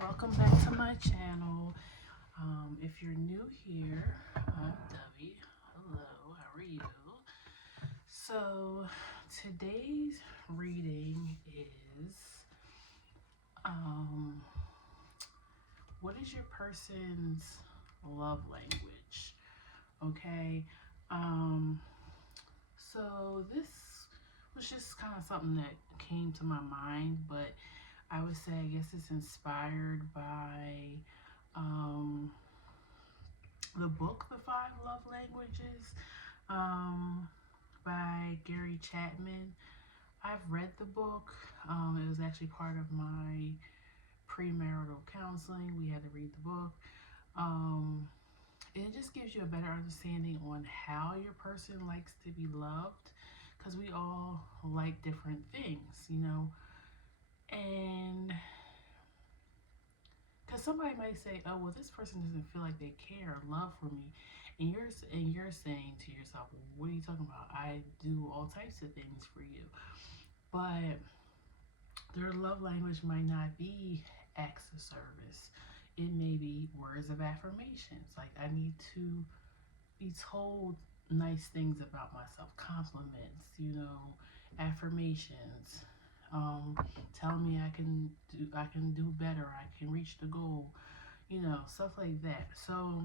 Welcome back to my channel. If you're new here, I'm Dovey. Hello, how are you? So today's reading is what is your person's love language? Okay. So this was just kind of something that came to my mind, but I would say I guess it's inspired by um, the book The Five Love Languages um, by Gary Chapman. I've read the book. It was actually part of my premarital counseling. We had to read the book. Um, it just gives you a better understanding on how your person likes to be loved, because we all like different things, and because somebody might say, oh, well, this person doesn't feel like they care or love for me, and you're saying to yourself, well, what are you talking about? I do all types of things for you. But their love language might not be acts of service. It may be words of affirmations. Like, I need to be told nice things about myself, compliments, affirmations. Tell me I can do better, I can reach the goal, stuff like that. So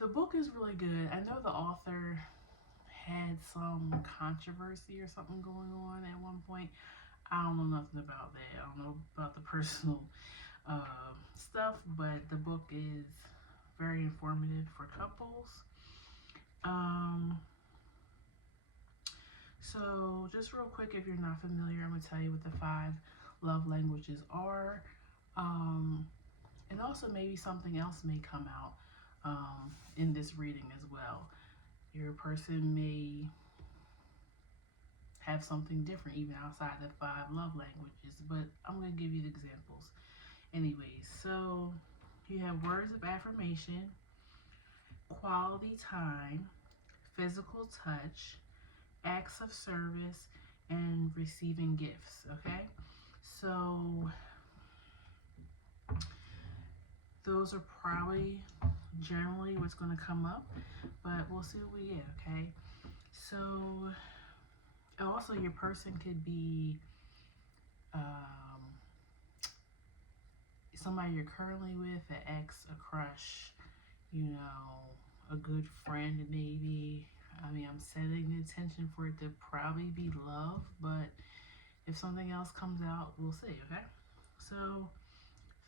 the book is really good. I know the author had some controversy or something going on at one point. I don't know nothing about that. I don't know about the personal stuff, but the book is very informative for couples. So just real quick, if you're not familiar, I'm going to tell you what the five love languages are. And also maybe something else may come out in this reading as well. Your person may have something different even outside the five love languages, but I'm going to give you the examples. Anyways, so you have words of affirmation, quality time, physical touch, acts of service, and receiving gifts. Okay, so those are probably generally what's going to come up, but we'll see what we get. Okay, so also your person could be somebody you're currently with, an ex, a crush, a good friend maybe. I mean, I'm setting the intention for it to probably be love, but if something else comes out, we'll see. Okay, so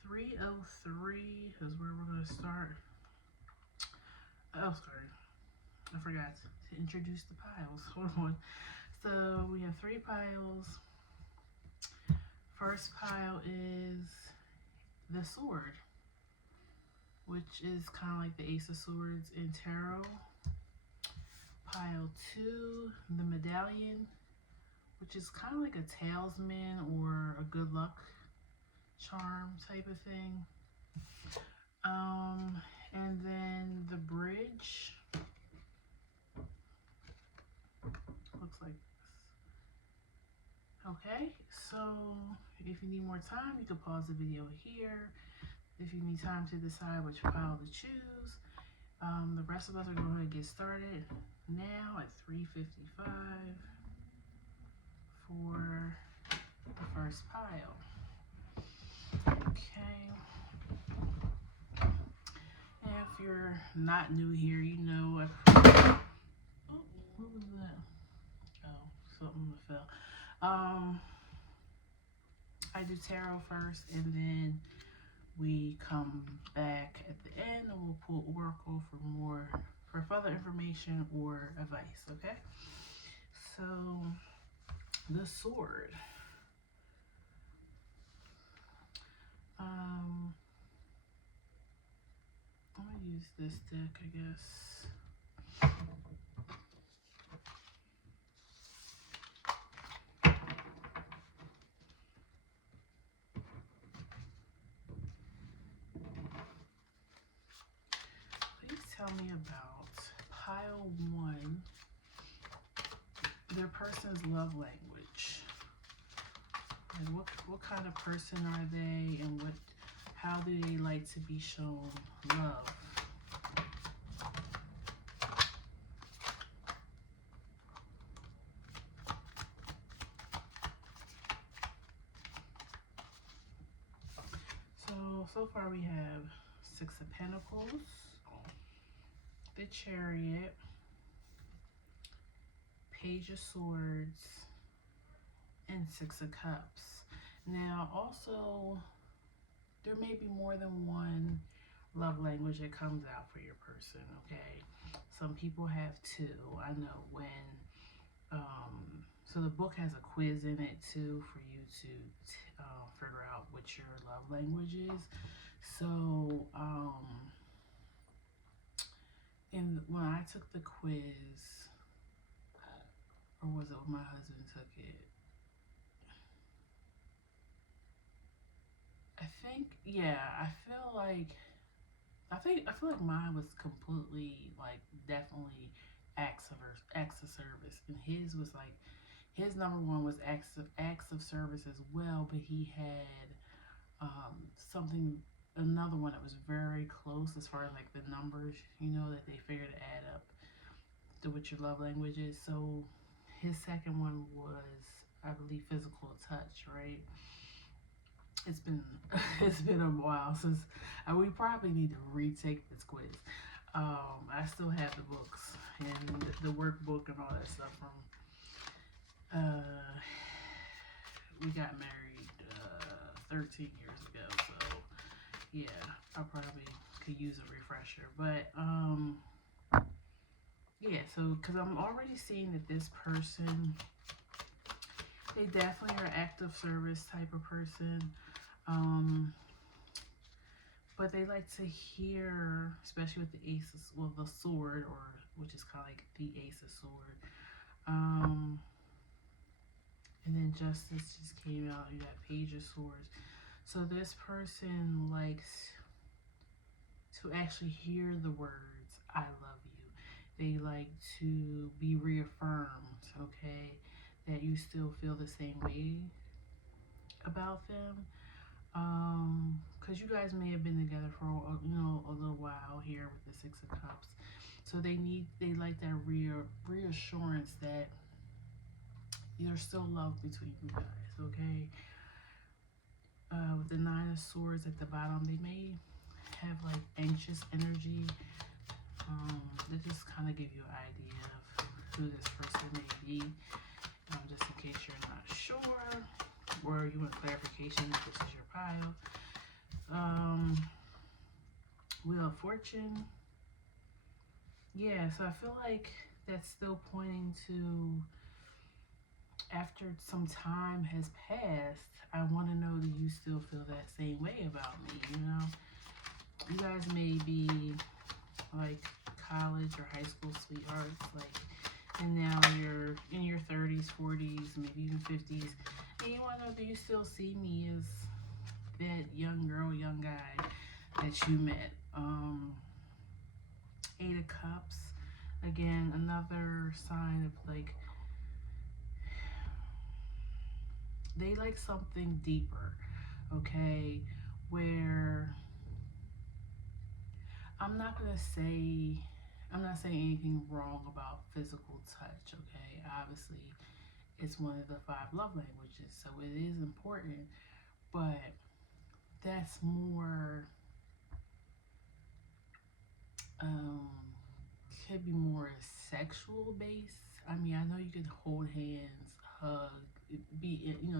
303 is where we're going to start. Oh, sorry, I forgot to introduce the piles. Hold on. So we have three piles. First pile is the sword, which is kind of like the Ace of Swords in tarot. Pile 2, the medallion, which is kind of like a talisman or a good luck charm type of thing. And then the bridge looks like this. Okay, so if you need more time, you can pause the video here. If you need time to decide which pile to choose, the rest of us are going to get started now at 3:55 for the first pile. Okay. And if you're not new here, oh, what was that? Oh, something fell. I do tarot first, and then we come back at the end and we'll pull oracle for further information or advice. Okay, so the sword. I'm gonna use this deck, I guess. Please tell me about pile 1, their person's love language. And what kind of person are they, and how do they like to be shown love? So far we have Six of Pentacles, the Chariot, Page of Swords, and Six of Cups. Now, also, there may be more than one love language that comes out for your person, okay? Some people have two. I know when, so the book has a quiz in it too for you to figure out what your love language is. So, when I took the quiz, or was it when my husband took it? I think, yeah, I feel like mine was completely, like, definitely acts of service, and his was like, his number one was acts of service as well, but he had something, another one that was very close as far as like the numbers, that they figure to add up to what your love language is. So his second one was, I believe, physical touch, right? It's been it's been a while since we probably need to retake this quiz. I still have the books and the workbook and all that stuff from we got married 13 years ago, so yeah, I probably could use a refresher. But yeah, so because I'm already seeing that this person, they definitely are active service type of person. But they like to hear, especially with the ace of, well, the sword, or which is kind of like the ace of sword. And then justice just came out. You got page of swords. So this person likes to actually hear the words "I love you." They like to be reaffirmed, okay, that you still feel the same way about them. Because you guys may have been together for a little while here with the Six of Cups, so they like that reassurance that there's still love between you guys, okay? With the Nine of Swords at the bottom, they may have like anxious energy. They just kind of give you an idea of who this person may be, just in case you're not sure, or you want clarification if this is your pile. Wheel of Fortune. Yeah, so I feel like that's still pointing to, after some time has passed, I want to know that you still feel that same way about me, You guys may be like college or high school sweethearts, like, and now you're in your 30s, 40s, maybe even 50s, and you want to know, do you still see me as that young girl, young guy that you met? Eight of Cups, again, another sign of like, they like something deeper, okay, where I'm not saying anything wrong about physical touch, okay? Obviously, it's one of the 5 love languages, so it is important, but that's more, could be more sexual based. I mean, I know you can hold hands, hug,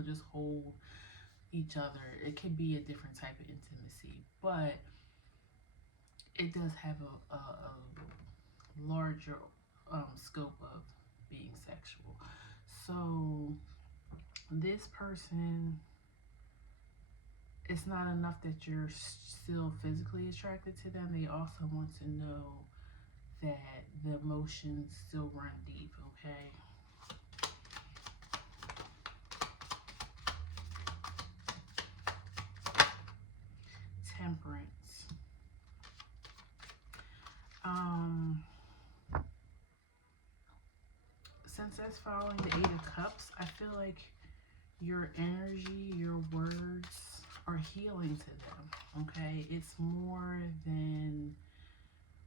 just hold each other. It can be a different type of intimacy, but it does have a larger scope of being sexual. So this person, it's not enough that you're still physically attracted to them. They also want to know that the emotions still run deep, okay? Temperance. Since that's following the Eight of Cups, I feel like your energy, your words are healing to them, okay? It's more than,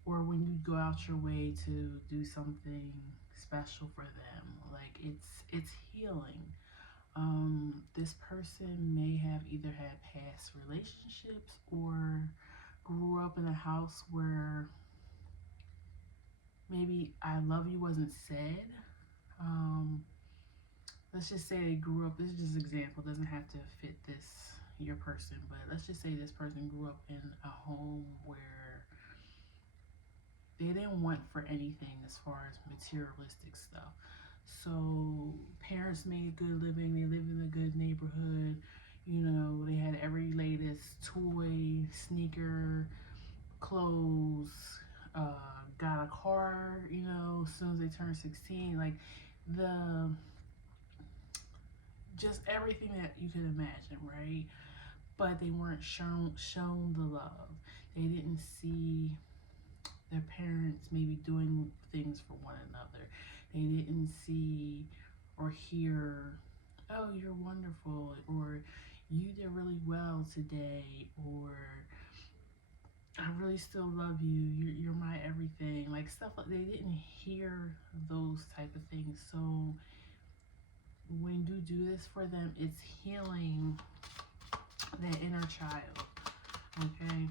or when you go out your way to do something special for them, like it's healing. This person may have either had past relationships or grew up in a house where maybe I love you wasn't said. Um, let's just say they grew up, this is just an example, doesn't have to fit this your person, but let's just say this person grew up in a home where they didn't want for anything as far as materialistic stuff. So parents made a good living, they lived in a good neighborhood, you know, they had every latest toy, sneaker, clothes, got a car, you know, as soon as they turned 16, like the just everything that you could imagine, right? But they weren't shown the love. They didn't see their parents maybe doing things for one another. They didn't see or hear, oh, you're wonderful, or you did really well today, or I really still love you. You're my everything. Like stuff like they didn't hear those type of things. So when you do this for them, it's healing that inner child. Okay.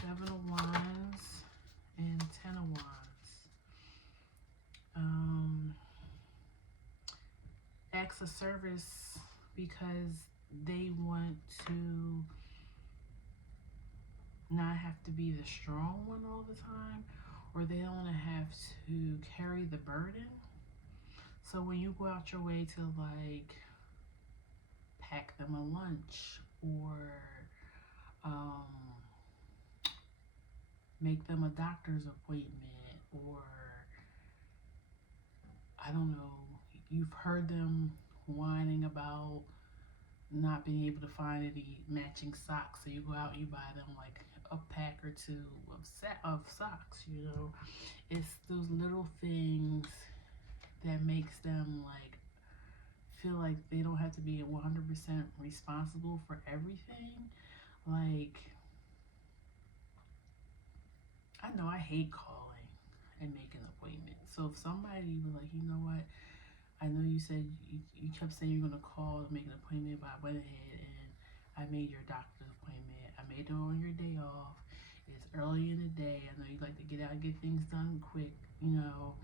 7 of Wands and 10 of Wands. Acts of service because they want to not have to be the strong one all the time, or they don't want to have to carry the burden. So when you go out your way to like pack them a lunch or um, make them a doctor's appointment, or I don't know, you've heard them whining about not being able to find any matching socks, so you go out and you buy them like a pack or two of socks, you know. It's those little things that makes them like feel like they don't have to be 100% responsible for everything. Like, I know I hate calling and making appointments. So if somebody was like, you know what, I know you said you kept saying you're gonna call to make an appointment, but I went ahead and I made your doctor's appointment. I made it on your day off. It's early in the day. I know you like to get out and get things done quick, you know.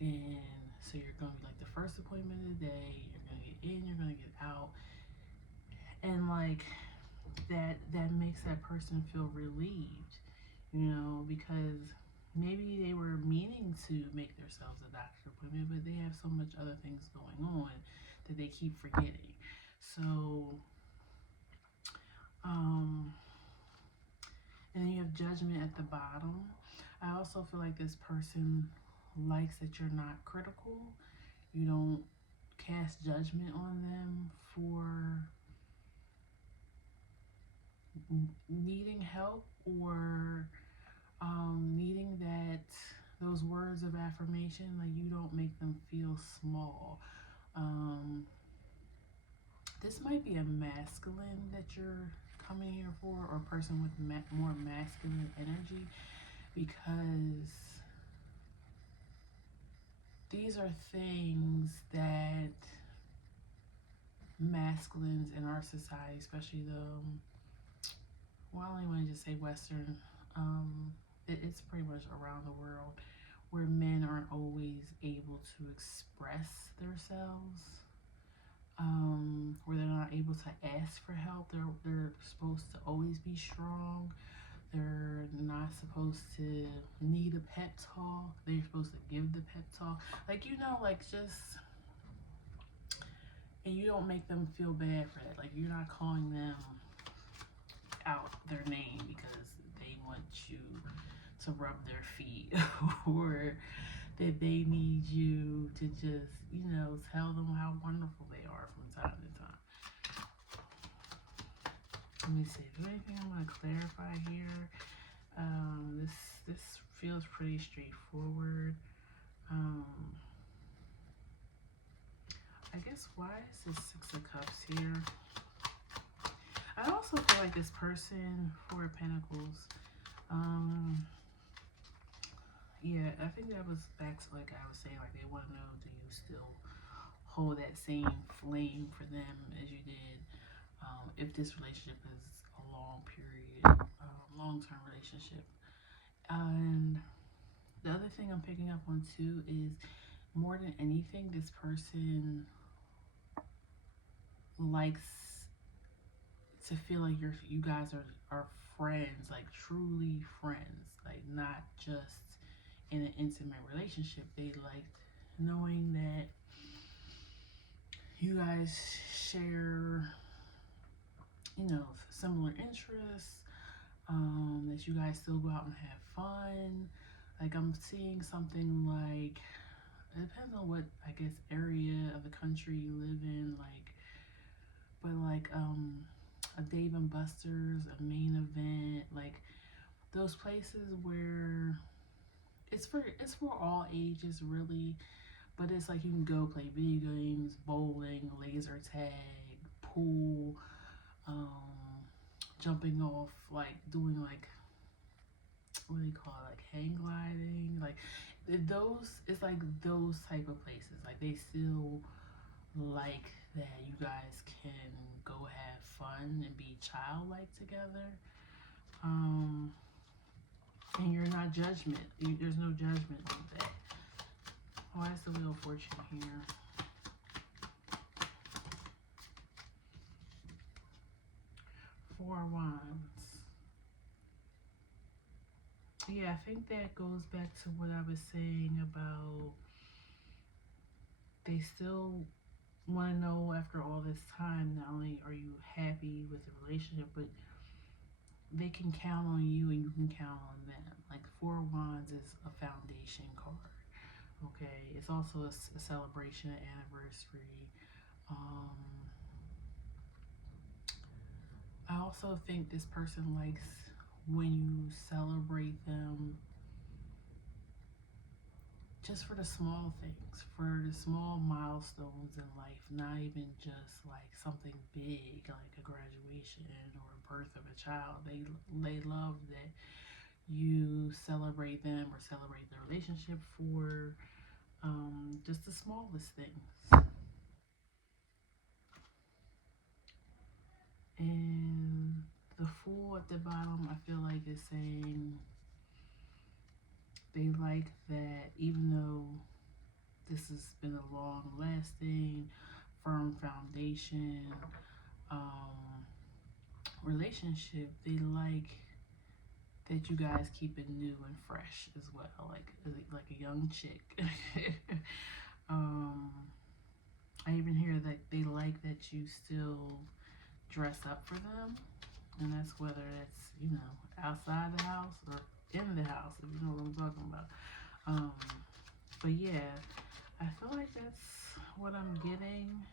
And so you're gonna be like the first appointment of the day. You're gonna get in. You're gonna get out. And like that makes that person feel relieved, you know, because maybe they were meaning to make themselves a doctor appointment, but they have so much other things going on that they keep forgetting. So, um, and then you have judgment at the bottom. I also feel like this person likes that you're not critical. You don't cast judgment on them for needing help or needing that those words of affirmation. Like you don't make them feel small. Um, this might be a masculine that you're coming here for, or a person with more masculine energy, because these are things that masculines in our society, especially well, I don't want to just say Western, it's pretty much around the world, where men aren't always able to express themselves, where they're not able to ask for help. They're supposed to always be strong. They're not supposed to need a pep talk. They're supposed to give the pep talk. Like, you know, like just, and you don't make them feel bad for that. Like, you're not calling them out their name because they want you to rub their feet or that they need you to just, you know, tell them how wonderful they are from time to time. Let me see, is there anything I want to clarify here? This feels pretty straightforward. I guess why is this Six of Cups here? I also feel like this person, Four of Pentacles, yeah, I think that was back to like I was saying, like they want to know, do you still hold that same flame for them as you did? If this relationship is a long period, long-term relationship. And the other thing I'm picking up on too is more than anything, this person likes to feel like you guys are friends, like truly friends, like not just in an intimate relationship. They like knowing that you guys share, similar interests, that you guys still go out and have fun. Like I'm seeing something like, it depends on what, I guess, area of the country you live in, like, but like a Dave and Buster's, a Main Event, like those places where it's for all ages really, but it's like you can go play video games, bowling, laser tag, pool, um, jumping off, like doing like, what do you call it, like hang gliding, like those. It's like those type of places. Like they still like that you guys can go have fun and be childlike together. Um, and you're not judgment. There's no judgment with that. Why is the Wheel of Fortune here? Four of Wands. Yeah, I think that goes back to what I was saying about they still want to know after all this time, not only are you happy with the relationship, but they can count on you and you can count on them. Like Four of Wands is a foundation card. Okay, it's also a celebration, an anniversary. Um, I also think this person likes when you celebrate them just for the small things, for the small milestones in life, not even just like something big like a graduation or a birth of a child. They love that you celebrate them or celebrate the relationship for just the smallest things. And the Fool at the bottom, I feel like is saying they like that even though this has been a long lasting, firm foundation relationship, they like that you guys keep it new and fresh as well, like a young chick. um, I even hear that they like that you still dress up for them, and that's whether that's outside the house or in the house, if you know what I'm talking about. Um, but yeah, I feel like that's what I'm getting.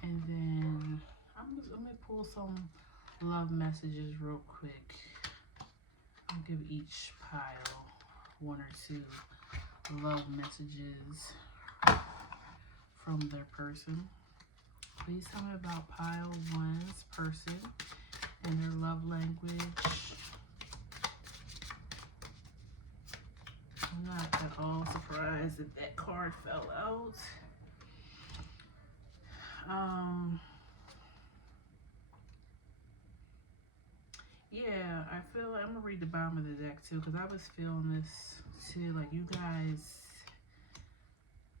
And then let me pull some love messages real quick. I'll give each pile one or two love messages from their person. Please tell me about pile one's person and their love language. I'm not at all surprised that that card fell out. Yeah, I feel like I'm gonna read the bottom of the deck too, because I was feeling this too. Like you guys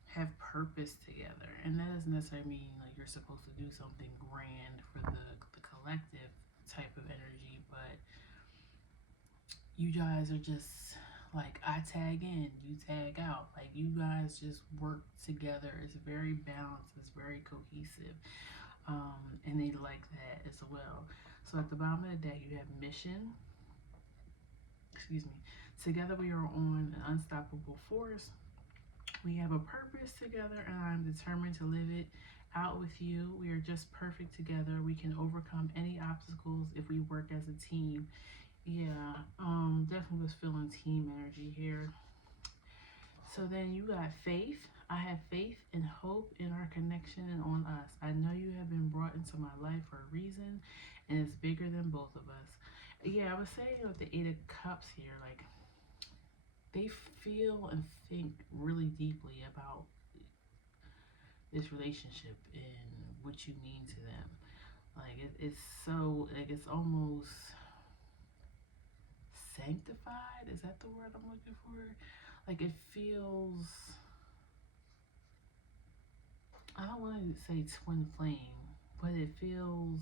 have purpose together, and that doesn't necessarily mean like you're supposed to do something grand for the collective type of energy, but you guys are just like, I tag in, you tag out. Like you guys just work together. It's very balanced. It's very cohesive, and they like that as well. So at the bottom of the deck, you have mission. Excuse me. Together we are on an unstoppable force. We have a purpose together, and I'm determined to live it out with you. We are just perfect together. We can overcome any obstacles if we work as a team. Yeah, definitely was feeling team energy here. So then you got faith. I have faith and hope in our connection and on us. I know you have been brought into my life for a reason, and it's bigger than both of us. Yeah, I was saying with the Eight of Cups here, like they feel and think really deeply about this relationship and what you mean to them. Like it's so like it's almost sanctified. Is that the word I'm looking for? Like it feels. I don't want to say twin flame, but it feels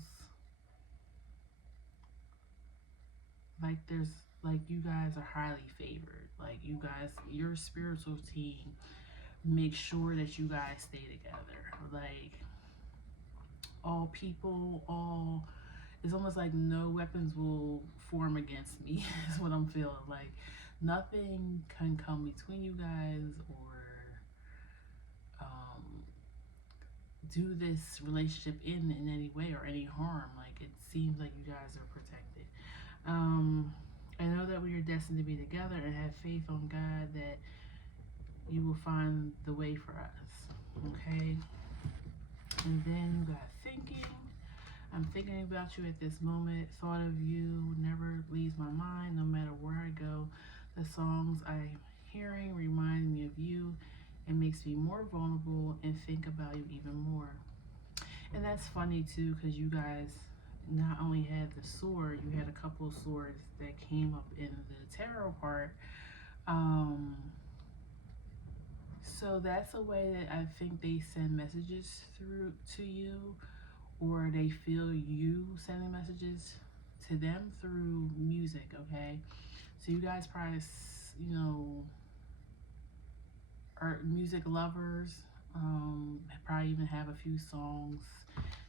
like there's like you guys are highly favored. Like you guys, your spiritual team make sure that you guys stay together. Like all people, all it's almost like no weapons will form against me. Is what I'm feeling. Like nothing can come between you guys or um, do this relationship in any way or any harm. Like it seems like you guys are protected. Um, I know that we are destined to be together and have faith on God that you will find the way for us. Okay? And then you got thinking. I'm thinking about you at this moment. Thought of you never leaves my mind, no matter where I go. The songs I'm hearing remind me of you. It makes me more vulnerable and think about you even more. And that's funny too, because you guys not only had the sword, you had a couple of swords that came up in the tarot part. Um, so that's a way that I think they send messages through to you, or they feel you sending messages to them through music. Okay, so you guys probably, are music lovers. Probably even have a few songs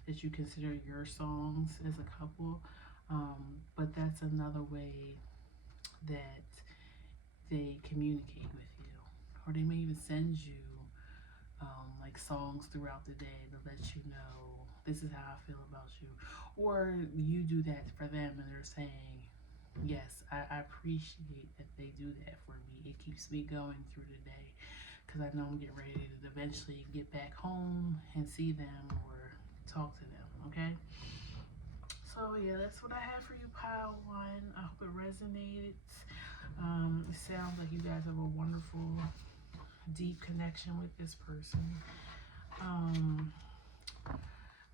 that you consider your songs as a couple. But that's another way that they communicate with you. Or they may even send you like songs throughout the day to let you know this is how I feel about you. Or you do that for them and they're saying, yes, I appreciate that they do that for me. It keeps me going through the day because I know I'm getting ready to eventually get back home and see them or talk to them. Okay. So yeah, that's what I have for you, pile one. I hope it resonated. It sounds like you guys have a wonderful, deep connection with this person. Um,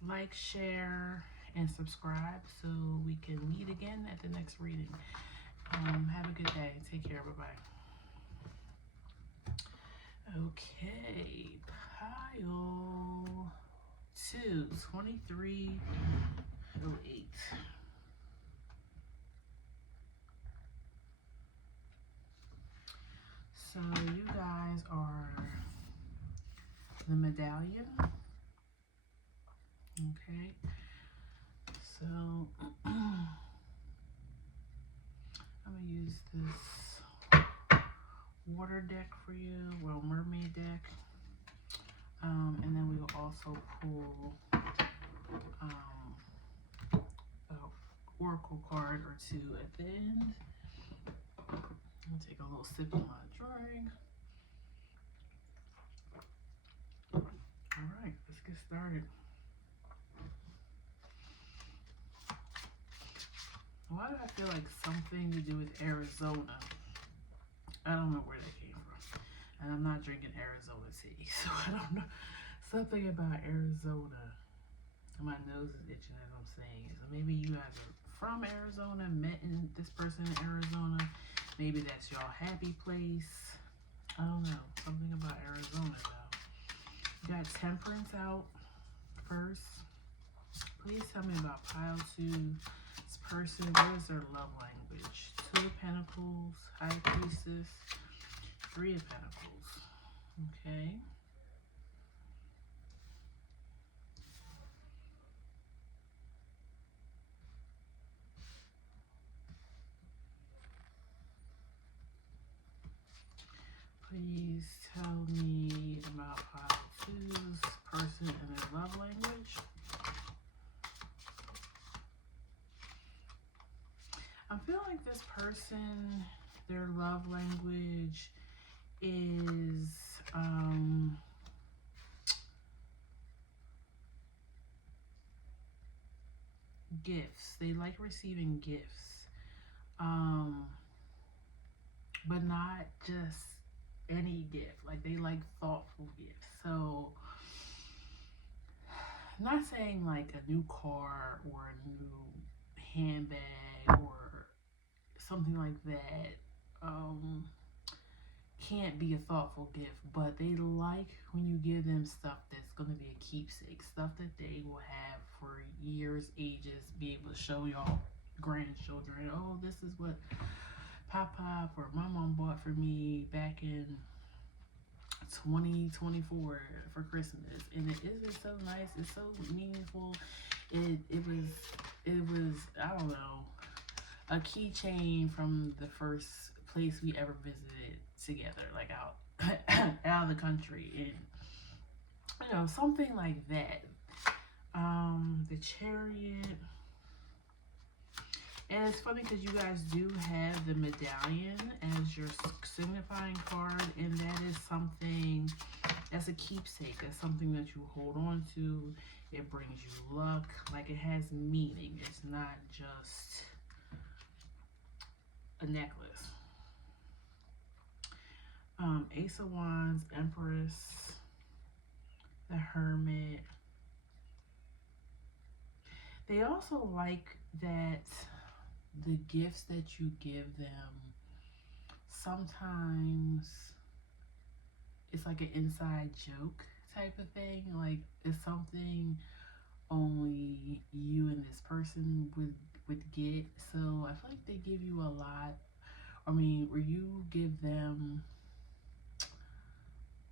like, share, and subscribe so we can meet again at the next reading. Have a good day. Take care. Bye bye. Okay, pile 2, 2308. So you guys are the medallion. Okay. So I'm gonna use this water deck for you, well, mermaid deck. And then we will also pull a oracle card or two at the end. I'm gonna take a little sip of my drink. All right, let's get started. Why do I feel like something to do with Arizona? I don't know where that came from. And I'm not drinking Arizona tea, so I don't know. Something about Arizona. My nose is itching as I'm saying it. So maybe you guys are from Arizona, met this person in Arizona. Maybe that's y'all happy place. I don't know. Something about Arizona though. You got Temperance out first. Please tell me about pile 2. This person, what is their love language? 2 of Pentacles, High Priestess, 3 of Pentacles. Okay. Please tell me about pile 2's person and their love language. I feel like this person, their love language is gifts. They like receiving gifts, um, but not just any gift. Like they like thoughtful gifts. So, not saying like a new car or a new handbag or something like that. Can't be a thoughtful gift, but they like when you give them stuff that's going to be a keepsake, stuff that they will have for years, ages, be able to show y'all grandchildren. Oh, this is what Pop or my mom bought for me back in 2024 for Christmas, and it is just so nice. It's so meaningful. It was I don't know, a keychain from the first place we ever visited together, like out out of the country, and something like that. The Chariot, and it's funny because you guys do have the medallion as your signifying card, and that is something that's a keepsake. That's something that you hold on to. It brings you luck. Like it has meaning. It's not just a necklace. Ace of Wands, Empress, the Hermit. They also like that the gifts that you give them, sometimes it's like an inside joke type of thing. Like it's something only you and this person would get. So I feel like they give you a lot. I mean, where you give them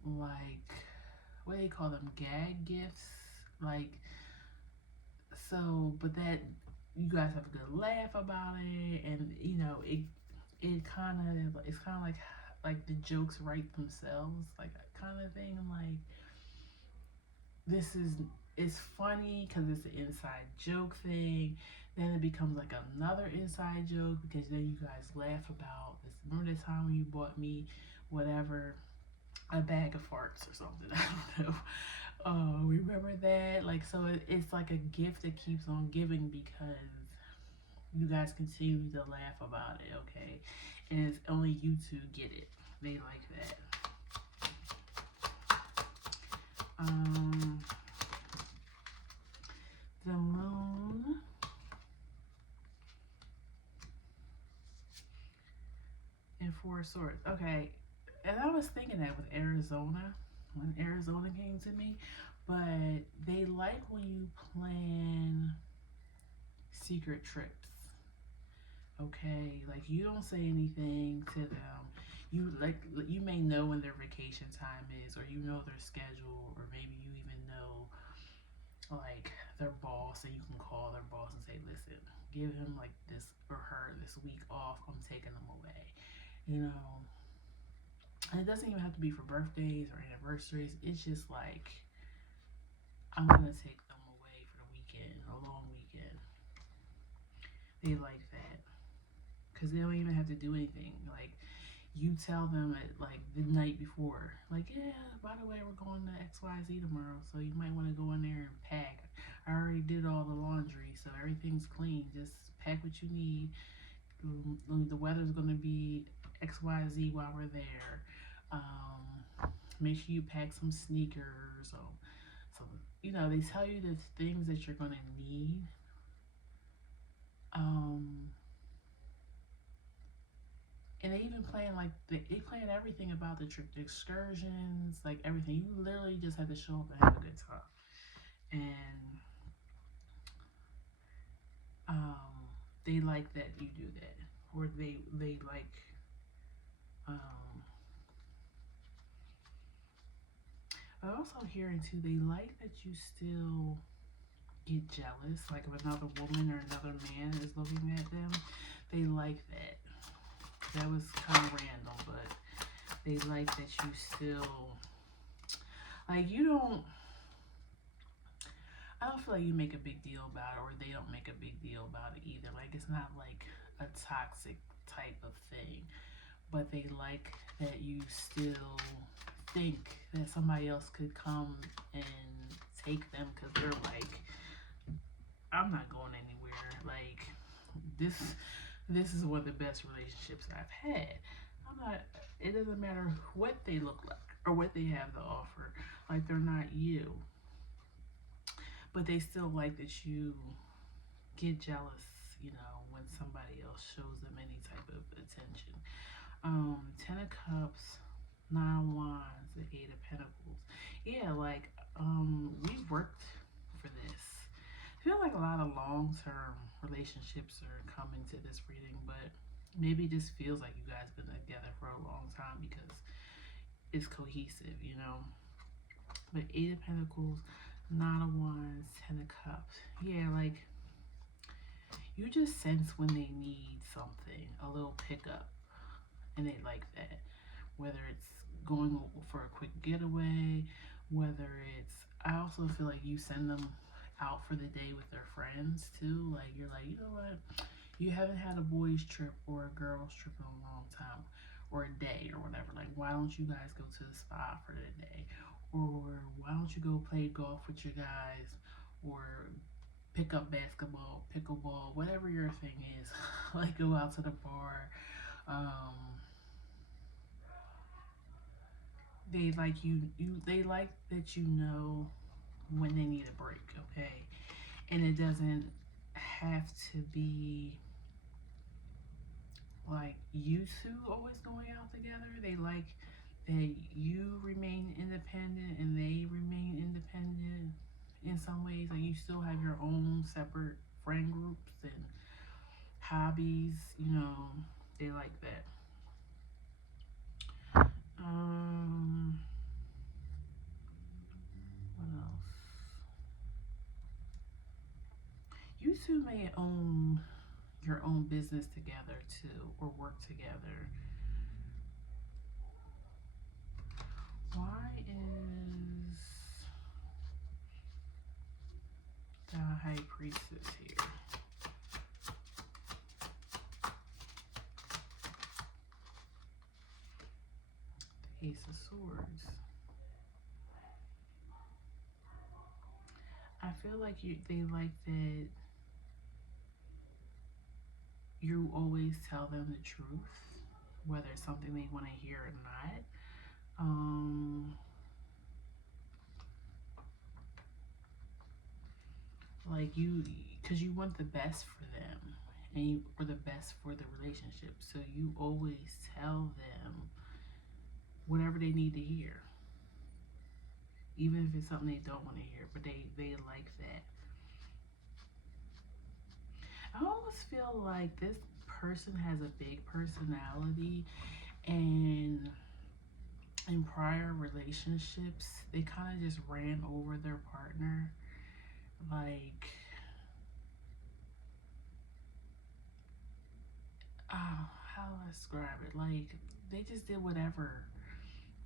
like, what do they call them, gag gifts, like, so, but that you guys have a good laugh about it, and it kind of, it's kind of like the jokes write themselves, like that kind of thing. I'm like, this is, it's funny because it's an inside joke thing. Then it becomes like another inside joke because then you guys laugh about this. Remember the time when you bought me whatever, a bag of farts or something? I don't know. Remember that? Like, so it's like a gift that keeps on giving because you guys continue to laugh about it, okay? And it's only you two get it. They like that. The Moon. And Four of Swords. Okay. And I was thinking that with Arizona, when Arizona came to me, but they like when you plan secret trips. Okay, like you don't say anything to them. You may know when their vacation time is, or you know their schedule, or maybe you even know like their boss, and you can call their boss and say, "Listen, give him like this or her this week off. I'm taking them away." You know, and it doesn't even have to be for birthdays or anniversaries. It's just like, I'm gonna take them away for the weekend, a long weekend. They like that because they don't even have to do anything. Like you tell them at like the night before, like, yeah, by the way, we're going to XYZ tomorrow, so you might want to go in there and pack. I already did all the laundry, so everything's clean. Just pack what you need. The weather's gonna be XYZ while we're there. Make sure you pack some sneakers. So they tell you the things that you're gonna need. Um, and they even plan like they plan everything about the trip, the excursions, like everything. You literally just have to show up and have a good time. And they like that you do that, or they like. Um, I'm also hearing too. They like that you still get jealous, like if another woman or another man is looking at them. They like that. That was kind of random, but they like that you still, like, you don't, I don't feel like you make a big deal about it, or they don't make a big deal about it either. Like, it's not like a toxic type of thing, but they like that you still think that somebody else could come and take them because they're like, I'm not going anywhere. Like this, this is one of the best relationships I've had. I'm not. It doesn't matter what they look like or what they have to offer. Like they're not you, but they still like that you get jealous. When somebody else shows them any type of attention. Ten of Cups, Nine of Wands, the Eight of Pentacles. Yeah, like we've worked for this. I feel like a lot of long-term relationships are coming to this reading, but maybe it just feels like you guys been together for a long time because it's cohesive. But Eight of Pentacles, Nine of Wands, Ten of Cups. Yeah, like you just sense when they need something, a little pickup, and they like that. Whether it's going for a quick getaway, whether it's, I also feel like you send them out for the day with their friends too. Like you're like, you know what? You haven't had a boys trip or a girls trip in a long time, or a day or whatever. Like, why don't you guys go to the spa for the day? Or why don't you go play golf with your guys? Or pick up basketball, pickleball, whatever your thing is. Like go out to the bar. Um, they like they like that when they need a break, okay? And it doesn't have to be like you two always going out together. They like that you remain independent and they remain independent in some ways. Like you still have your own separate friend groups and hobbies. They like that. What else? You two may own your own business together too, or work together. Why is the High Priestess here? The Ace of Swords. I feel like they like that you always tell them the truth, whether it's something they want to hear or not. Like because you want the best for them, or the best for the relationship. So you always tell them whatever they need to hear, even if it's something they don't want to hear. But they like that. I almost feel like this person has a big personality, and in prior relationships, they kind of just ran over their partner. Like, how do I describe it? Like, they just did whatever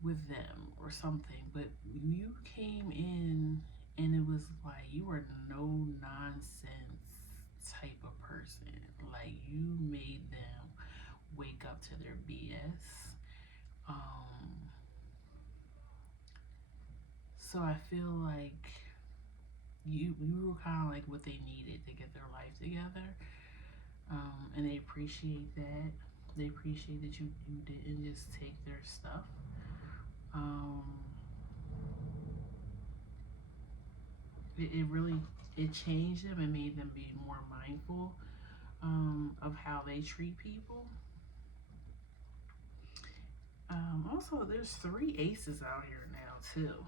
with them or something. But you came in and it was like you were no nonsense type of person. Like, you made them wake up to their BS. So I feel like you were kind of like what they needed to get their life together, and they appreciate that. They appreciate that you didn't just take their stuff. It really it changed them and made them be more mindful of how they treat people. Also, there's three aces out here now too,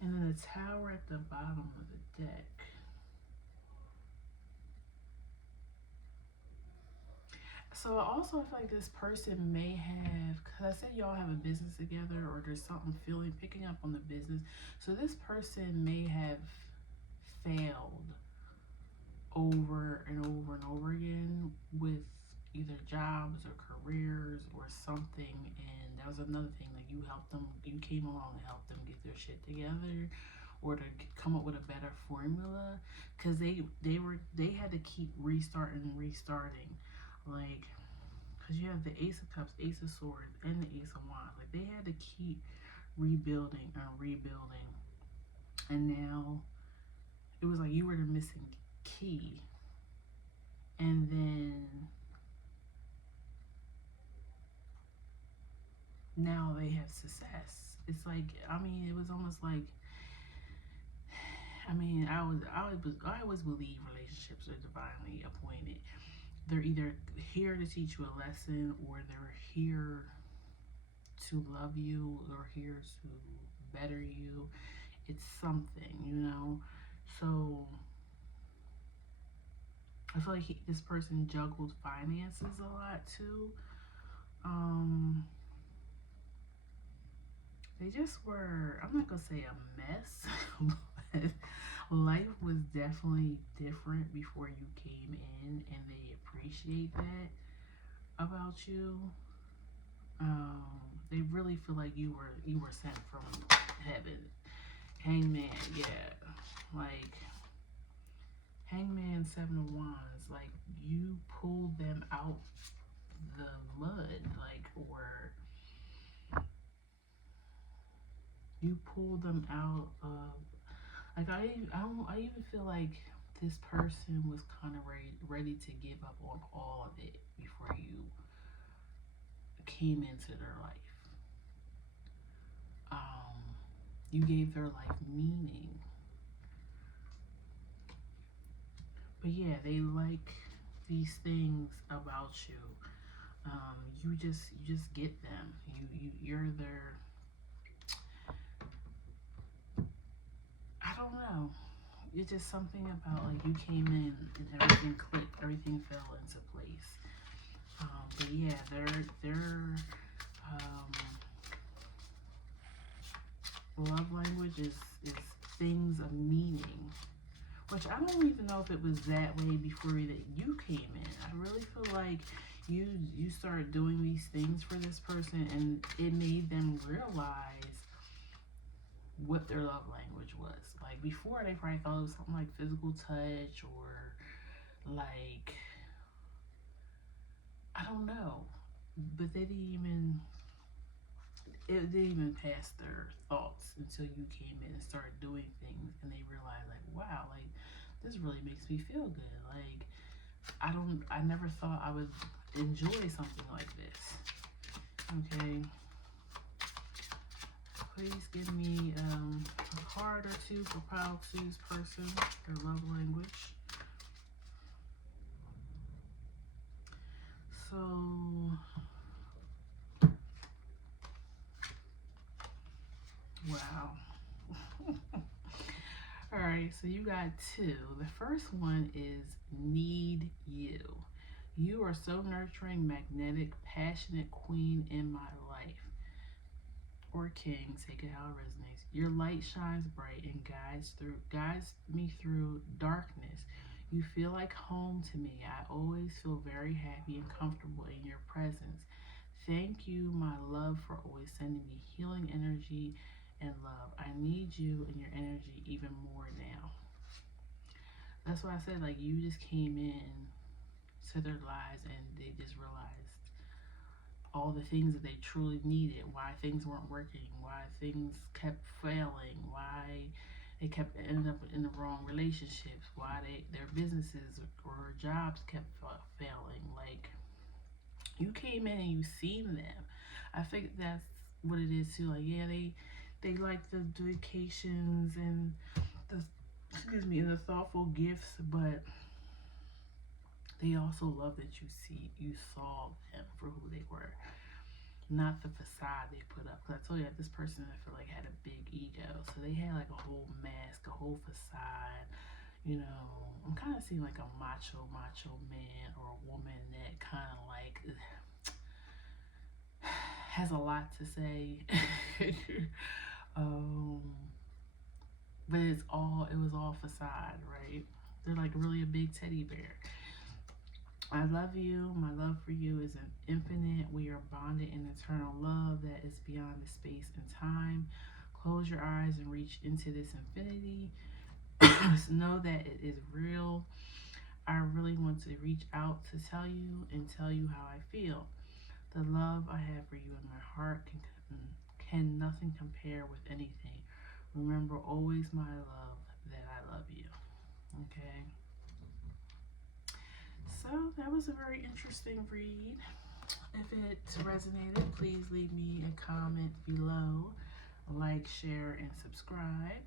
and then the Tower at the bottom of the deck. So I also feel like this person may have, because I said y'all have a business together, or there's something picking up on the business. So this person may have failed over and over and over again with either jobs or careers or something. And that was another thing, like you came along and helped them get their shit together, or to come up with a better formula, because they had to keep restarting. Like, because you have the Ace of Cups, Ace of Swords, and the Ace of Wands. Like they had to keep rebuilding and rebuilding, and now it was like you were the missing key, and then now they have success. It's like, I mean, it was almost like, I mean, I always believe relationships are divinely appointed. They're either here to teach you a lesson, or they're here to love you, or here to better you. It's something, you know. So I feel like this person juggled finances a lot too. Um, they just were, I'm not gonna say a mess, but life was definitely different before you came in, and they appreciate that about you. They really feel like you were sent from heaven. Hangman, yeah, like Hangman, Seven of Wands, like you pulled them out the mud, like, or you pulled them out of, like, I even feel like this person was kind of ready to give up on all of it before you came into their life. Um, you gave their life meaning, but yeah, they like these things about you. You just get them. You're their. I don't know. It's just something about like you came in and everything clicked, everything fell into place. But yeah, their um, love language is things of meaning, which I don't even know if it was that way before that you came in. I really feel like you started doing these things for this person, and it made them realize what their love language was. Like before, they probably thought it was something like physical touch, or like, I don't know, but they didn't even, it didn't even pass their thoughts until you came in and started doing things, and they realized like, wow, like this really makes me feel good. Like I never thought I would enjoy something like this. Okay, please give me a card or two for Pile Two's person, their love language. So, wow. All right, so you got two. The first one is need you. You are so nurturing, magnetic, passionate queen in my life. Or king, take it how it resonates. Your light shines bright and guides me through darkness. You feel like home to me. I always feel very happy and comfortable in your presence. Thank you, my love, for always sending me healing energy and love. I need you and your energy even more now. That's why I said, like, you just came in to their lives and they just realized all the things that they truly needed, why things weren't working, why things kept failing, why they kept ending up in the wrong relationships, why their businesses or jobs kept failing. Like, you came in and you seen them. I think that's what it is too. Like, yeah, they like the vacations and the, excuse me, the thoughtful gifts, but they also love that you saw them for who they were, not the facade they put up. Because I told you that this person, I feel like, had a big ego, so they had like a whole mask, a whole facade. You know, I'm kind of seeing like a macho man or a woman that kind of like has a lot to say. um, but it was all facade, right? They're like really a big teddy bear. I love you. My love for you is an infinite. We are bonded in eternal love that is beyond the space and time. Close your eyes and reach into this infinity. Know that it is real. I really want to reach out to tell you and tell you how I feel. The love I have for you in my heart can nothing compare with anything. Remember always, my love, that I love you. Okay. So that was a very interesting read. If it resonated, please leave me a comment below, like, share, and subscribe.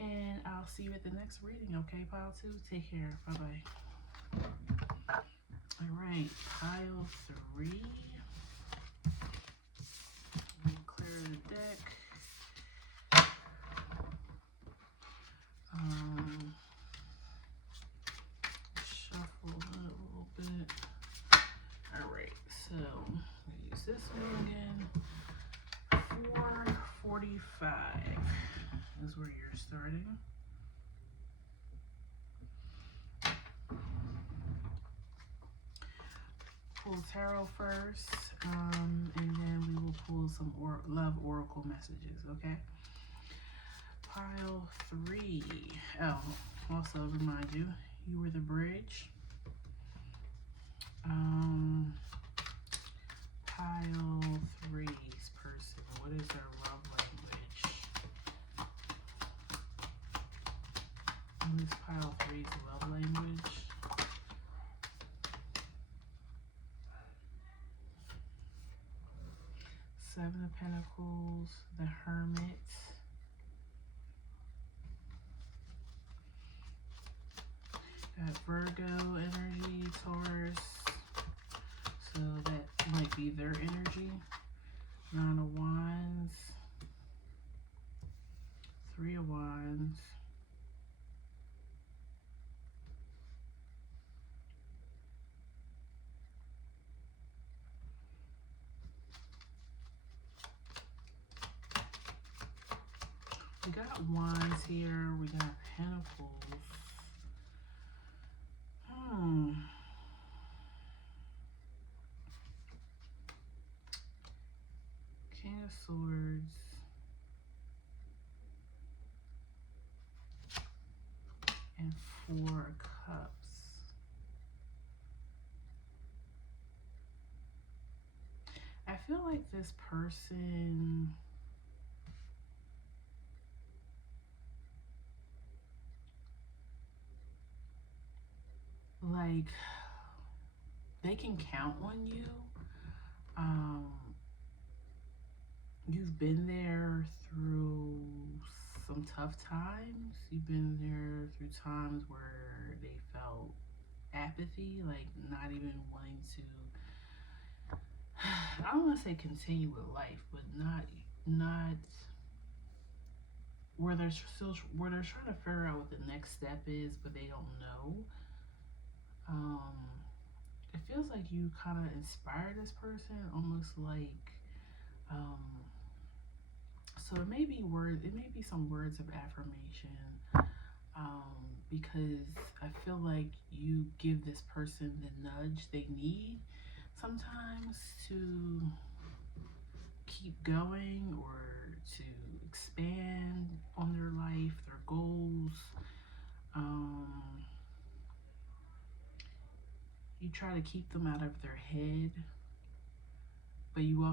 And I'll see you at the next reading, okay, Pile 2? Take care. Bye-bye. All right, Pile 3. We'll clear the deck. Shuffle it a little bit. All right, so I'll use this one again. 445 is where you're starting. Pull tarot first, and then we will pull some love oracle messages, okay? Pile 3. Oh, also remind you, you were the bridge. Pile 3's person, what is their love language? What is Pile 3's love language? Seven of Pentacles, the Hermit. Got Virgo energy, Taurus. So that might be their energy. Nine of Wands. Three of Wands. We got Wands here. We got Pentacles. King of Swords. And Four of Cups. I feel like this person they can count on you. You've been there through some tough times. You've been there through times where they felt apathy, like not even wanting to, I don't want to say continue with life, but not where they're trying to figure out what the next step is, but they don't know. It feels like you kind of inspire this person, almost like, so it may be some words of affirmation, because I feel like you give this person the nudge they need sometimes to keep going or to expand on their life, their goals. You try to keep them out of their head, but you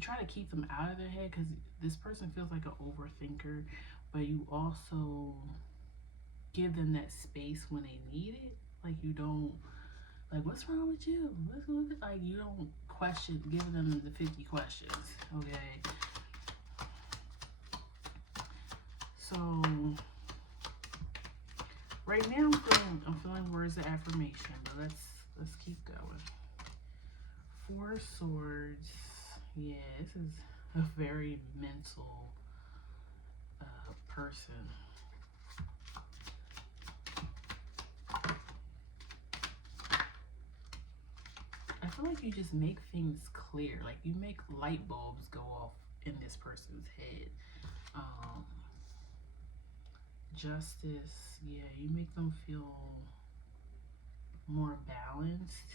try to keep them out of their head because this person feels like an overthinker, but you also give them that space when they need it. Like you don't, like, what's wrong with you? Like you don't give them the 50 questions, okay? So right now I'm feeling words of affirmation, but let's keep going. Four of Swords. Yeah, this is a very mental person. I feel like you just make things clear. Like you make light bulbs go off in this person's head. Justice. Yeah, you make them feel more balanced.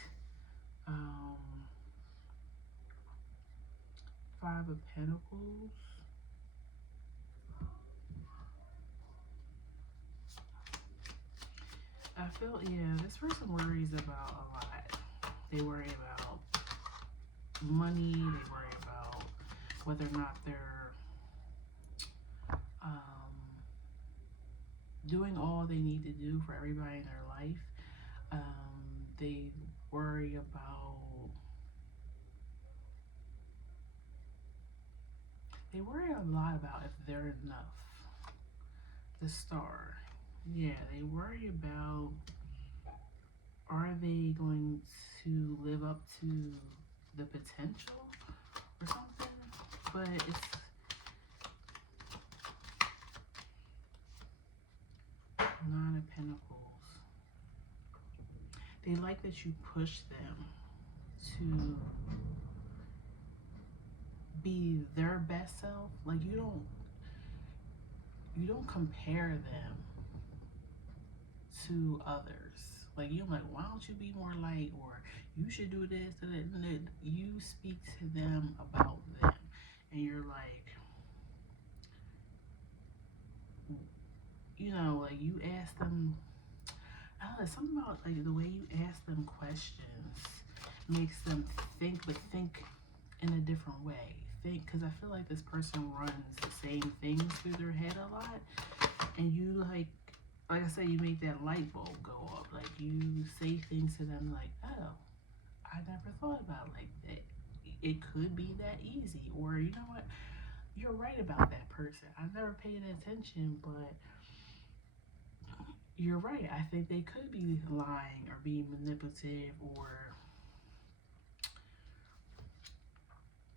Five of Pentacles. I feel, yeah, this person worries about a lot. They worry about money, they worry about whether or not they're um, doing all they need to do for everybody in their life. They worry about, they worry a lot about if they're enough. The star. Yeah, they worry about, are they going to live up to the potential or something? But it's Nine of Pentacles. They like that you push them to be their best self. Like you don't compare them to others. Like you're like, why don't you be more light, or you should do this and that. You speak to them about them, and you're like, like you ask them. I don't know, something about like the way you ask them questions makes them think, but think in a different way. Think, because I feel like this person runs the same things through their head a lot, and you like I said, you make that light bulb go off. Like you say things to them like, oh, I never thought about it like that. It could be that easy, or you know what, you're right about that person. I never paid attention, but you're right. I think they could be lying or being manipulative, or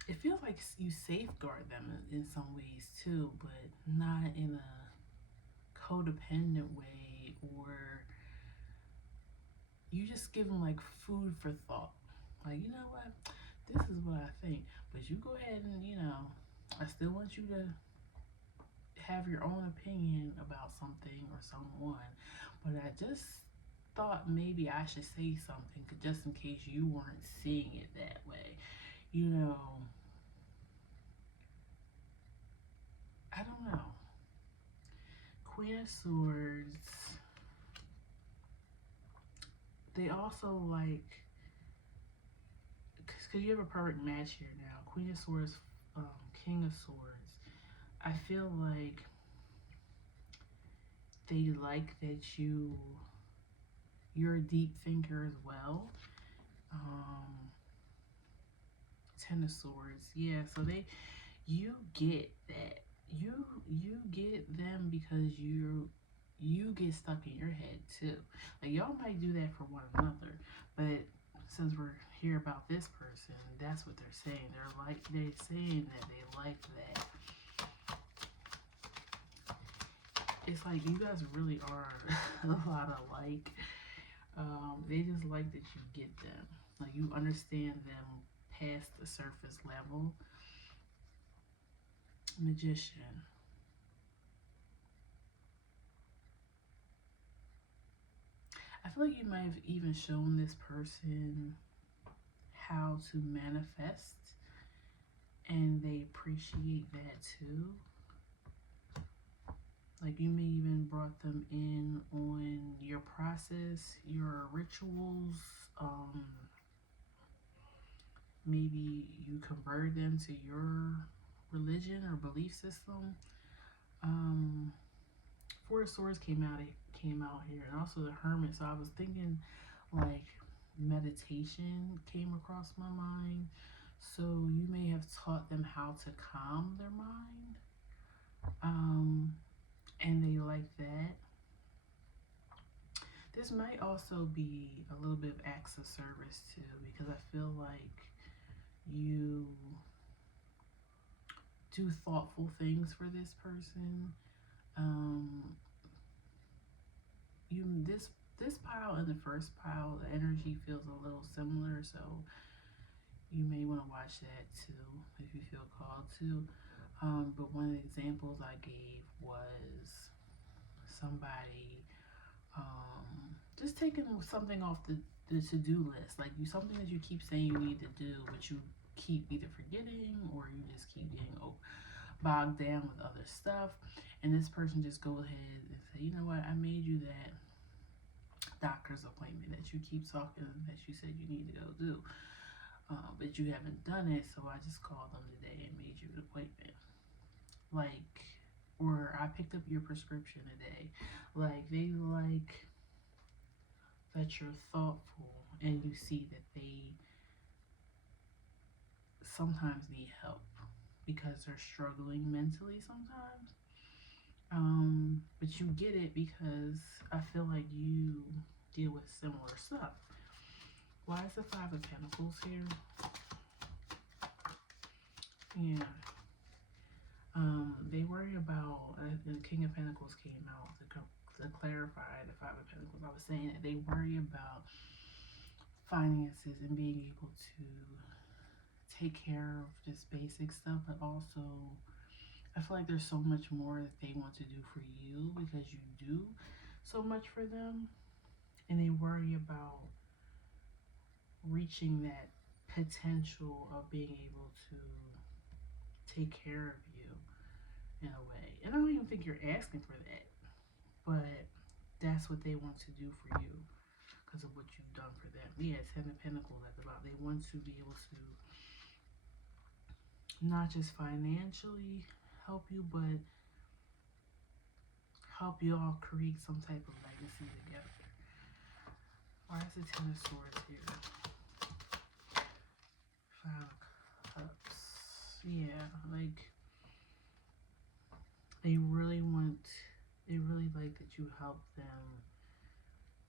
it feels like you safeguard them in some ways too, but not in a codependent way, or you just give them like food for thought. Like, you know what? This is what I think, but you go ahead and, I still want you to have your own opinion about something or someone, but I just thought maybe I should say something just in case you weren't seeing it that way. You know, I don't know. Queen of Swords, they also like, because you have a perfect match here now. Queen of Swords, King of Swords. I feel like they like that you're a deep thinker as well. Um, Ten of Swords, yeah. So you get that. You get them because you get stuck in your head too. Like y'all might do that for one another, but since we're here about this person, that's what they're saying. They're saying that they like that. It's like you guys really are a lot alike. They just like that you get them. Like you understand them past the surface level. Magician. I feel like you might have even shown this person how to manifest, and they appreciate that too. Like you may even brought them in on your process, your rituals. Um, Maybe you converted them to your religion or belief system. Um, Four of Swords came out here, and also the Hermit. So I was thinking like meditation came across my mind. So you may have taught them how to calm their mind, um, and they like that. This might also be a little bit of acts of service too, because I feel like you do thoughtful things for this person. Um, you this pile and the first pile, the energy feels a little similar, so you may want to watch that too if you feel called to. But one of the examples I gave was somebody just taking something off the to-do list, like something that you keep saying you need to do, but you keep either forgetting or you just keep getting bogged down with other stuff. And this person just go ahead and say, you know what, I made you that doctor's appointment that you keep talking that you said you need to go do, but you haven't done it. So I just called them today and made you an appointment. Like, or I picked up your prescription today. Like, they like that you're thoughtful and you see that they sometimes need help because they're struggling mentally sometimes. But you get it because I feel like you deal with similar stuff. Why is the Five of Pentacles here? Yeah. They worry about, the King of Pentacles came out to clarify the Five of Pentacles. I was saying that they worry about finances and being able to take care of just basic stuff, but also I feel like there's so much more that they want to do for you because you do so much for them, and they worry about reaching that potential of being able to take care of you in a way. And I don't even think you're asking for that, but that's what they want to do for you because of what you've done for them. Yeah, Ten of Pentacles, that's about they want to be able to not just financially help you, but help you all create some type of legacy together. Why is the Ten of Swords here? Five of Cups. Yeah, like they really like that you help them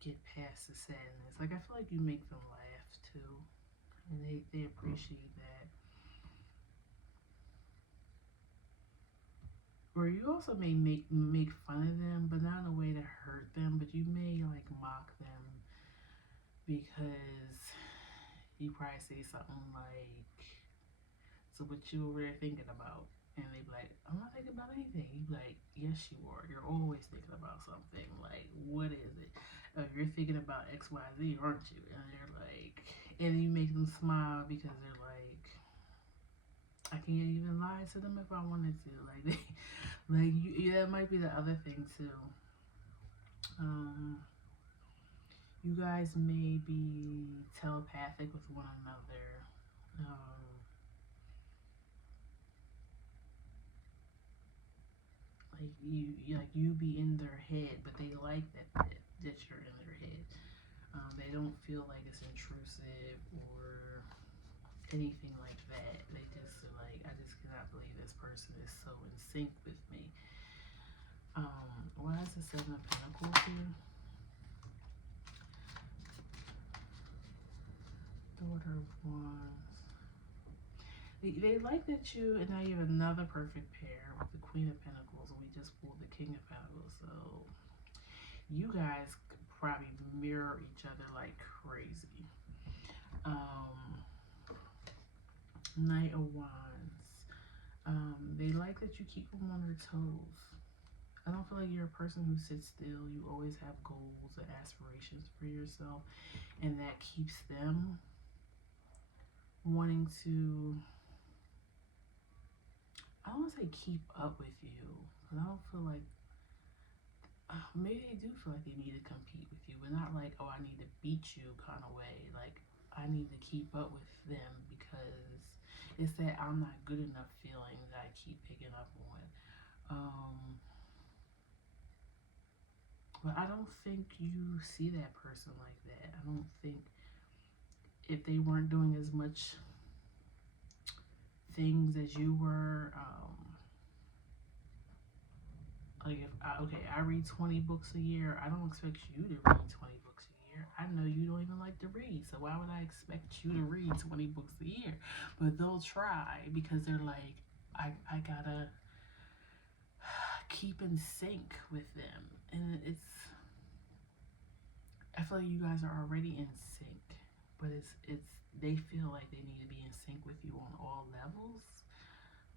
get past the sadness. Like I feel like you make them laugh too, and they appreciate that. Or you also may make fun of them, but not in a way to hurt them, but you may like mock them because you probably say something like, so what you over there thinking about? And they be like, I'm not thinking about anything. You be like, yes you are. You're always thinking about something. Like, what is it? You're thinking about XYZ, aren't you? And they're like, and you make them smile because they're like, I can't even lie to them if I wanted to. Like they, like you, yeah, that might be the other thing too. You guys may be telepathic with one another. Like you be in their head, but they like that you're in their head. They don't feel like it's intrusive or anything like that. They just are like, I just cannot believe this person is so in sync with me. Why is the Seven of Pentacles here? Daughter of Wands. They like that you, and now you have another perfect pair with the Queen of Pentacles, and we just pulled the King of Pentacles. So you guys could probably mirror each other like crazy. Knight of Wands. They like that you keep them on their toes. I don't feel like you're a person who sits still. You always have goals and aspirations for yourself, and that keeps them wanting to, I don't want to say keep up with you, because I don't feel like, maybe they do feel like they need to compete with you, but not like, oh, I need to beat you kind of way. Like, I need to keep up with them because it's that I'm not good enough feeling that I keep picking up on. But I don't think you see that person like that. I don't think if they weren't doing as much things as you were, like if I read 20 books a year. I don't expect you to read 20 books a year. I know you don't even like to read, so why would I expect you to read 20 books a year? But they'll try because they're like, I gotta keep in sync with them, and I feel like you guys are already in sync, but it's they feel like they need to be in sync with you on all levels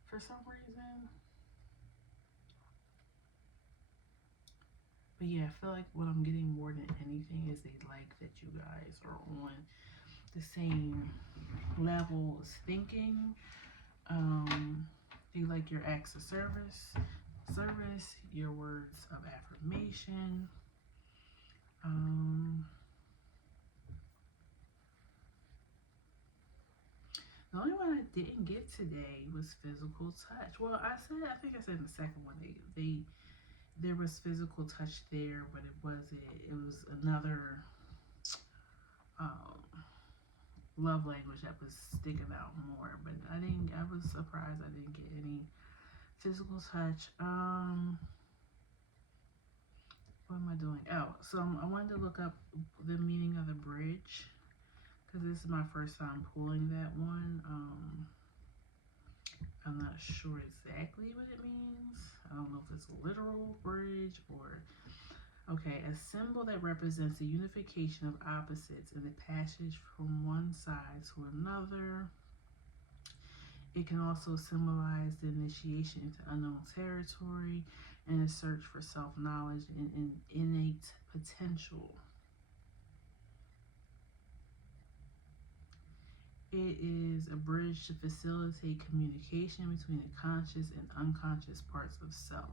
for some reason. But yeah, I feel like what I'm getting more than anything is they like that you guys are on the same level as thinking. They like your acts of service, your words of affirmation. Um, the only one I didn't get today was physical touch. Well, I think I said in the second one, there was physical touch there, but it wasn't. It was another um, love language that was sticking out more. But I didn't. I was surprised I didn't get any physical touch. What am I doing? Oh, so I wanted to look up the meaning of the bridge because this is my first time pulling that one. I'm not sure exactly what it means. I don't know if it's a literal bridge or okay, a symbol that represents the unification of opposites in the passage from one side to another. It can also symbolize the initiation into unknown territory and a search for self knowledge and innate potential. It is a bridge to facilitate communication between the conscious and unconscious parts of self.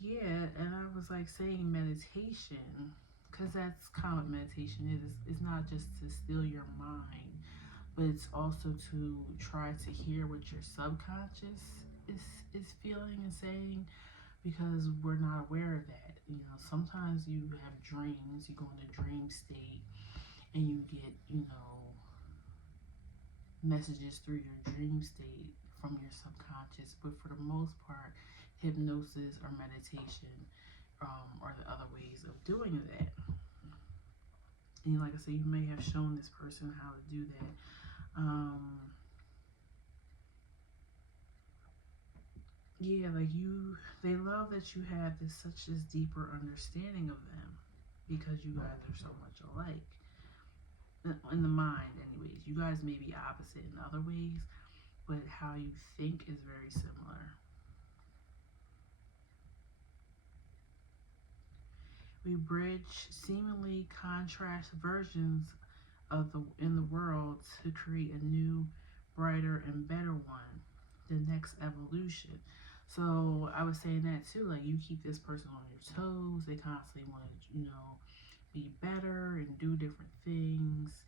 Yeah, and I was like saying meditation, because that's kind of what meditation is. It's not just to still your mind, but it's also to try to hear what your subconscious is feeling and saying, because we're not aware of that. Sometimes you have dreams, you go in a dream state, and you get, messages through your dream state from your subconscious. But for the most part, hypnosis or meditation are the other ways of doing that. And like I said, you may have shown this person how to do that. Yeah, like they love that you have this deeper understanding of them because you guys are so much alike in the mind. Anyways, you guys may be opposite in other ways, but how you think is very similar. We bridge seemingly contrast versions of the in the world to create a new, brighter, and better one. The next evolution. So I was saying that too. Like you keep this person on your toes. They constantly want to, be better and do different things.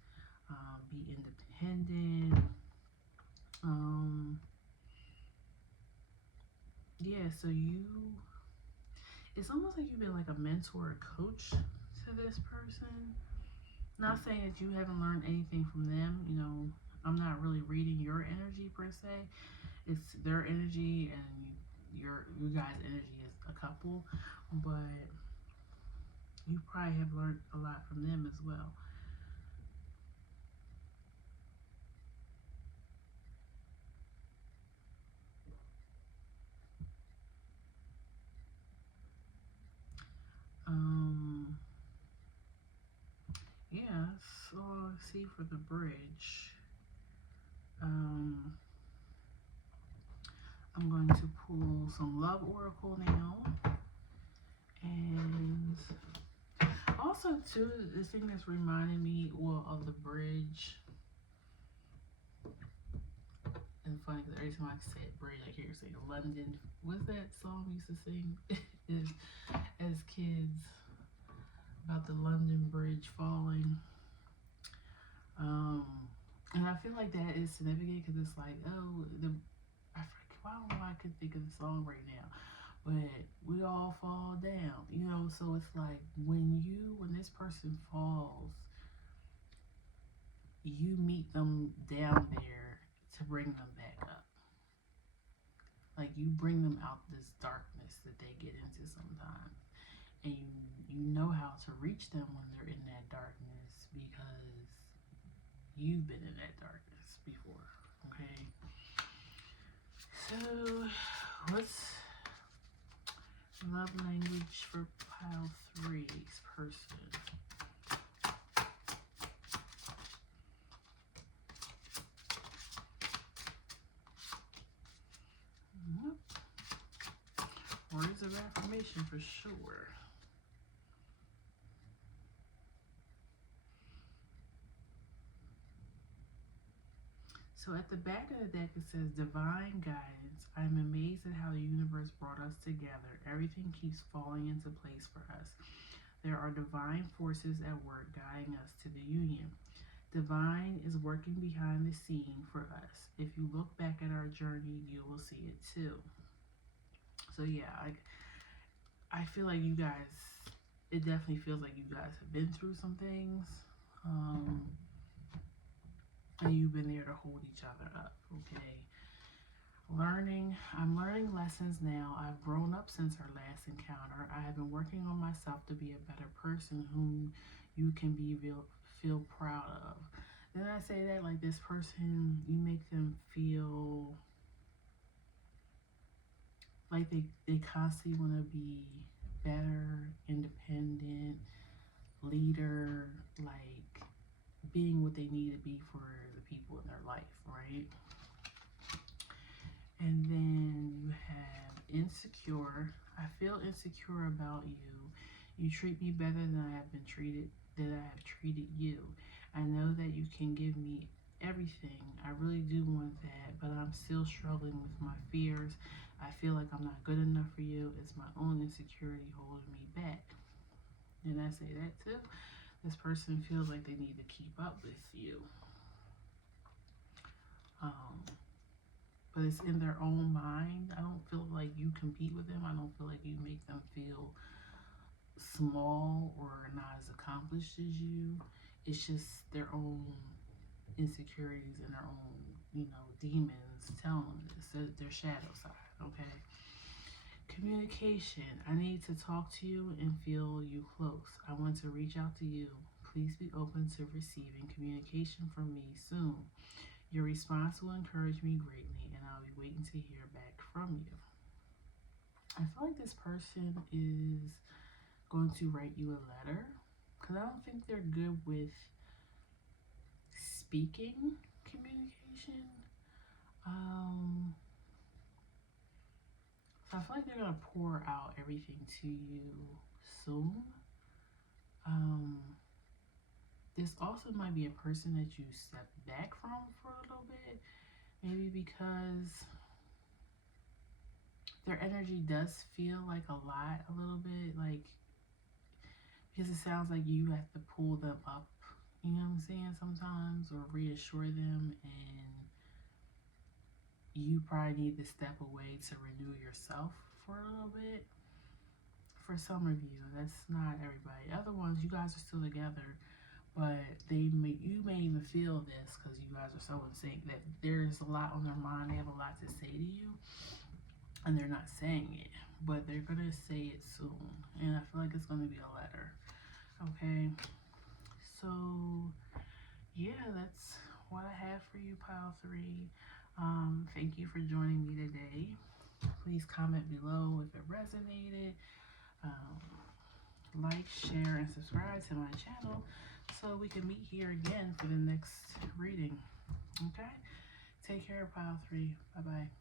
Be independent. Um, yeah. So it's almost like you've been like a mentor or coach to this person. Not saying that you haven't learned anything from them. I'm not really reading your energy per se. It's their energy and you guys' energy as a couple, but you probably have learned a lot from them as well. Um, yeah. So let's see for the bridge. Um, I'm going to pull some love oracle now, and also too the thing that's reminding me well of the bridge. And funny because every time I say bridge, I hear say London. What's that song we used to sing as kids about the London Bridge falling? Um, and I feel like that is significant because it's like, oh, I forget, I don't know why I could think of the song right now, but we all fall down. So it's like when this person falls, you meet them down there to bring them back up. Like you bring them out this darkness that they get into sometimes, and you know how to reach them when they're in that darkness because you've been in that darkness before. Okay. So what's love language for pile three's person? Words of affirmation for sure. So at the back of the deck it says divine guidance. I'm amazed at how the universe brought us together. Everything keeps falling into place for us. There are divine forces at work guiding us to the union. Divine is working behind the scene for us. If you look back at our journey, you will see it too. So yeah, I feel like you guys, it definitely feels like you guys have been through some things. Um, and you've been there to hold each other up, okay? I'm learning lessons now. I've grown up since our last encounter. I have been working on myself to be a better person whom you can feel proud of. Then I say that like this person, you make them feel like they constantly want to be better, independent, leader, like being what they need to be for the people in their life, right? And then you have insecure. I feel insecure about you. You treat me better than I have been treated, that I have treated you. I know that you can give me everything. I really do want that, but I'm still struggling with my fears. I feel like I'm not good enough for you. It's my own insecurity holding me back. Did I say that too? This person feels like they need to keep up with you. Um, but it's in their own mind. I don't feel like you compete with them. I don't feel like you make them feel small or not as accomplished as you. It's just their own insecurities and their own, demons telling them this. Their shadow side, okay? Communication. I need to talk to you and feel you close. I want to reach out to you. Please be open to receiving communication from me soon. Your response will encourage me greatly, and I'll be waiting to hear back from you. I feel like this person is going to write you a letter because I don't think they're good with speaking communication. So I feel like they're gonna pour out everything to you soon. Um, this also might be a person that you step back from for a little bit, maybe because their energy does feel like a little bit, like because it sounds like you have to pull them up. You know what I'm saying? Sometimes, or reassure them, and you probably need to step away to renew yourself for a little bit. For some of you, that's not everybody. Other ones, you guys are still together, but you may even feel this because you guys are so in sync that there's a lot on their mind. They have a lot to say to you, and they're not saying it, but they're gonna say it soon. And I feel like it's gonna be a letter. Okay, so yeah, that's what I have for you, pile three. Thank you for joining me today. Please comment below if it resonated. Like, share, and subscribe to my channel so we can meet here again for the next reading. Okay? Take care, pile three. Bye bye.